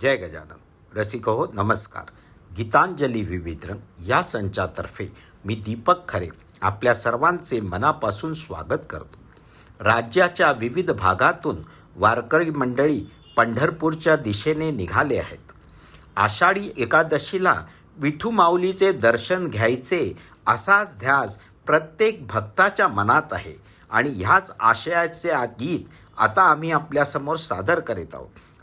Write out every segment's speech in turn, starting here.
जय गजानन. रसिक हो नमस्कार. गीतांजली विविध या संचातर्फे मी दीपक खरे आपल्या सर्वांचे मनापासून स्वागत करतो. राज्याच्या विविध भागातून वारकरी मंडळी पंढरपूरच्या दिशेने निघाले आहेत. आषाढी एकादशीला विठू माऊलीचे दर्शन घ्यायचे असाच ध्यास प्रत्येक भक्ताच्या मनात आहे आणि ह्याच आशयाचे आ- गीत आता आम्ही आपल्यासमोर सादर करीत आहोत.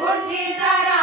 ಗುಂಡಿ ಸರಾ